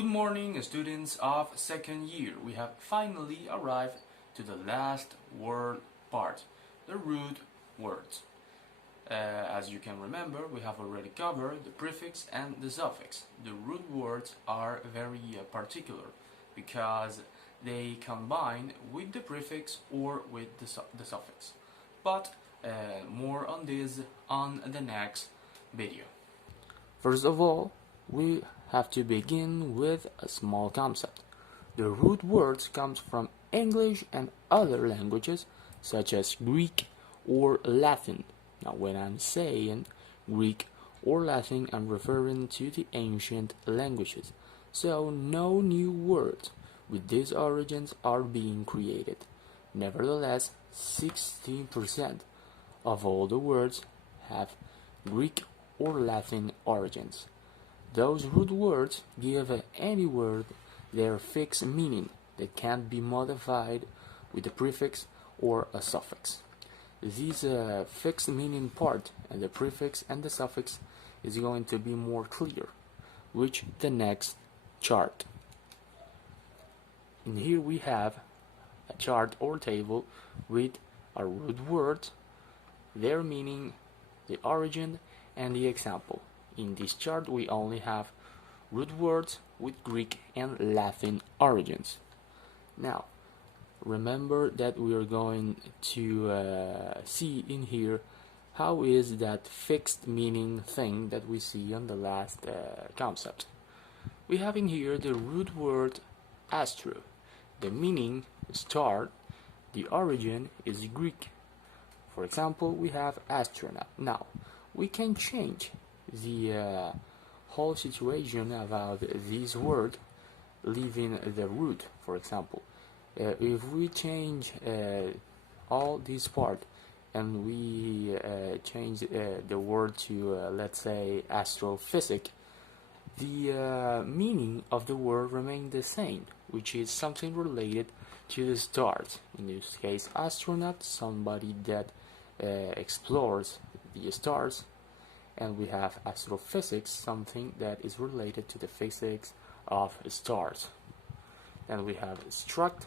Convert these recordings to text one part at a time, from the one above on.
Good morning, students of second year. We have finally arrived to the last word part, the root words. As you can remember, we have already covered the prefix and the suffix. The root words are very particular because they combine with the prefix or with the suffix. But more on this on the next video. First of all, we have to begin with a small concept. The root words comes from English and other languages such as Greek or Latin. Now when I'm saying Greek or Latin, I'm referring to the ancient languages. So no new words with these origins are being created. Nevertheless, 16% of all the words have Greek or Latin origins. Those root words give any word their fixed meaning that can't be modified with a prefix or a suffix. This fixed meaning part and the prefix and the suffix is going to be more clear, which the next chart. And here we have a chart or table with our root words, their meaning, the origin, and the example. In this chart we only have root words with Greek and Latin origins. Now remember that we are going to see in here how is that fixed meaning thing that we see on the last concept. We have in here the root word astro. The meaning star, the origin is Greek. For example, we have astronaut. Now we can change the whole situation about this word, leaving the root. For example, if we change all this part and we change the word to let's say astrophysics, the meaning of the word remains the same, which is something related to the stars. In this case, astronaut, somebody that explores the stars. And we have astrophysics, something that is related to the physics of stars. Then we have struct,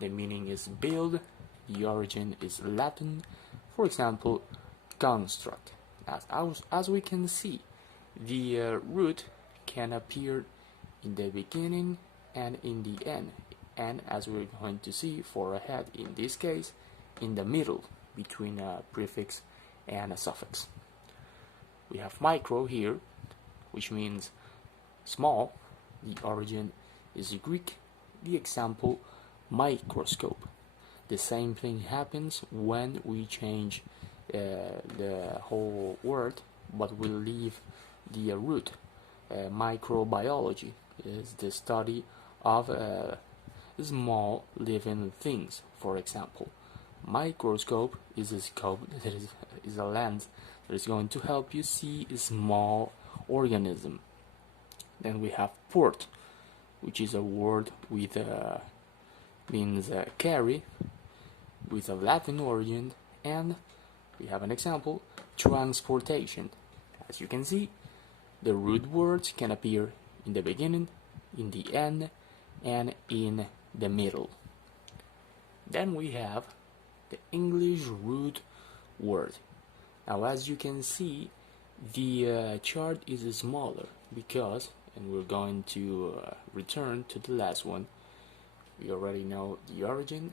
the meaning is build, the origin is Latin. For example, construct. As we can see, the root can appear in the beginning and in the end, and as we're going to see for a head in this case, in the middle between a prefix and a suffix. We have micro here, which means small. The origin is Greek. The example, microscope. The same thing happens when we change the whole word, but we leave the root. Microbiology is the study of small living things. For example, microscope is a scope that is a lens that is going to help you see a small organism. Then we have port, which is a word with means carry, with a Latin origin, and we have an example, transportation. As you can see, the root words can appear in the beginning, in the end, and in the middle. Then we have the English root word. Now as you can see, the chart is smaller because, and we're going to return to the last one, we already know the origin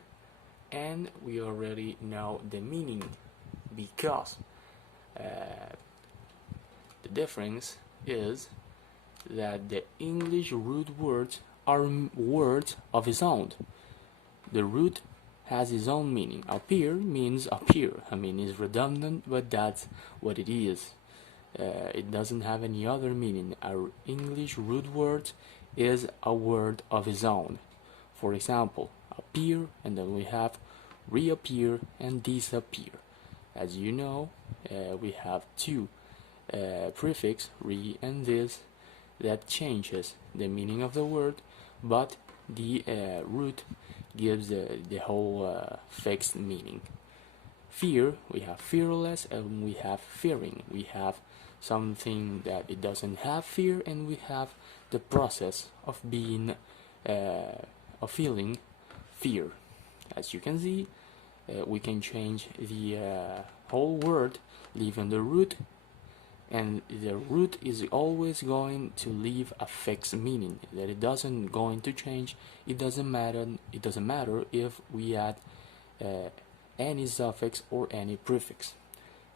and we already know the meaning, because the difference is that the English root words are words of its own. The root has its own meaning. Appear means appear. I mean, it's redundant, but that's what it is. It doesn't have any other meaning. Our English root word is a word of its own. For example, appear, and then we have reappear and disappear. As you know, we have two prefix, re and this, that changes the meaning of the word, but the root gives the whole fixed meaning. Fear, we have fearless, and we have fearing. We have something that it doesn't have fear, and we have the process of being of feeling fear. As you can see, we can change the whole word, leaving the root, and the root is always going to leave a fixed meaning that it doesn't going to change. It doesn't matter if we add any suffix or any prefix.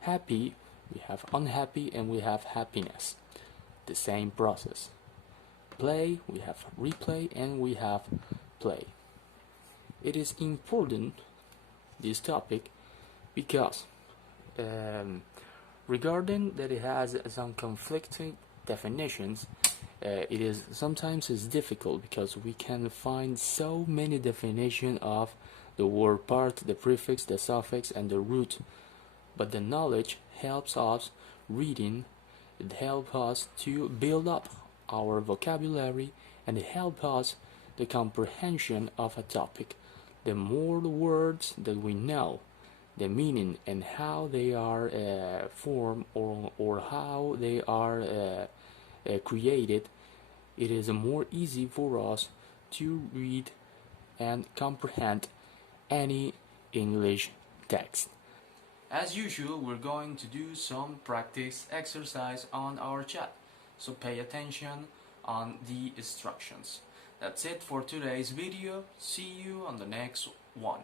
Happy, we have unhappy, and we have happiness, the same process. Play, we have replay, and we have play. It is important, this topic, because regarding that it has some conflicting definitions, it is sometimes is difficult because we can find so many definitions of the word part, the prefix, the suffix, and the root. But the knowledge helps us reading, it helps us to build up our vocabulary, and it helps us the comprehension of a topic. The more the words that we know, the meaning and how they are formed or how they are created, it is more easy for us to read and comprehend any English text. As usual, we're going to do some practice exercise on our chat, so pay attention on the instructions. That's it for today's video. See you on the next one.